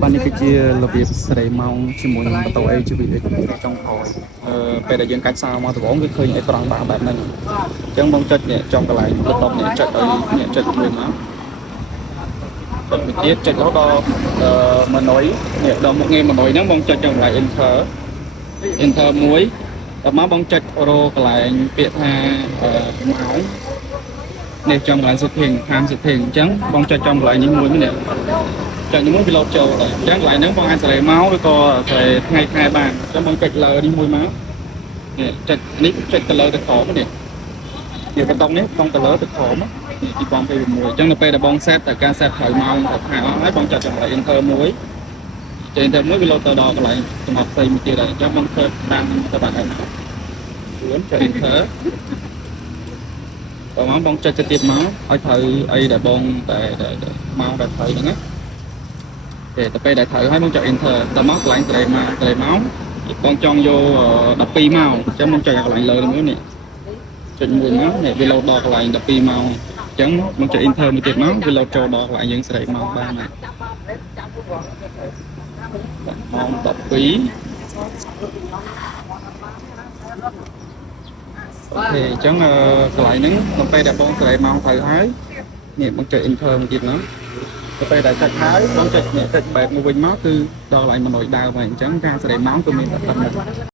បាននេះគឺជារបៀបសេរីម៉ោងជាមួយនឹងម៉ូតូ AGVX ចុងក្រោយពេលដែលយើងកាច់សារមកដំបូងវាឃើញអេក្រង់បែបហ្នឹងអញ្ចឹងបងចុចនេះចំកន្លែងបន្ទាប់នេះចុចឲ្យនេះចុចមួយមកចុចមួយទៀតចុចរហូតដល់ម៉នុយនេះដល់មុខងារម៉នុយហ្នឹងបងចុចចំកន្លែង enter មួយដល់មកបងចុចរកន្លែងពាក្យថាម៉ោងនេះចំកន្លែង setting time setting អញ្ចឹងបងចុចចំកន្លែងនេះមួយនេះចុចនេះមួយវាលោតចូលដែរអញ្ចឹងកន្លែងហ្នឹងបងអាចសេរីម៉ោងឬក៏សេរីថ្ងៃខែបានអញ្ចឹងបងចុចលើនេះមួយមកនេះចុចនេះចុចទៅលើទៅក្រោមនេះប៊ូតុងនេះបងទៅលើទៅក្រោមទីបងពេល6អញ្ចឹងនៅពេលដែលបង set តែការ set ត្រូវម៉ោងទៅខែអស់ហើយបងចុចចំកន្លែង enter មួយចេញទៅមួយវាលោតទៅដល់កន្លែងចំណុចផ្សេងមួយទៀតហើយអញ្ចឹងបងធ្វើតាមទៅបាត់ហើយខ្លួនចុច enter បងបងចុចទៅទៀតមកឲ្យត្រូវអីដែលបងតែមកដែលត្រូវហ្នឹងណាតែពេលដែលត្រូវហើយបងចុច enter ដល់មកកន្លែងសេរីម៉ោងបងចង់យក12ម៉ោងអញ្ចឹងបងចុចកន្លែងលើនេះចុចមួយមកនេះវាលោតដល់កន្លែង12ម៉ោងអញ្ចឹងបងចុច enter មួយទៀតមកវាលោតចូលដល់កន្លែងយើងសេរីម៉ោងបានហើយម៉ោង12អូខេអញ្ចឹងកន្លែងហ្នឹងដល់ពេលដែលបងសេរីម៉ោងត្រូវហើយនេះបងចុច enter មួយទៀតណាទៅពេលដែលចុចហើយបងចុចនេះចុចបែបមកវិញមកគឺដល់កន្លែងម៉នុយដើមហើយអញ្ចឹងការសេរីម៉ោងគឺមានតែប៉ុណ្្នឹង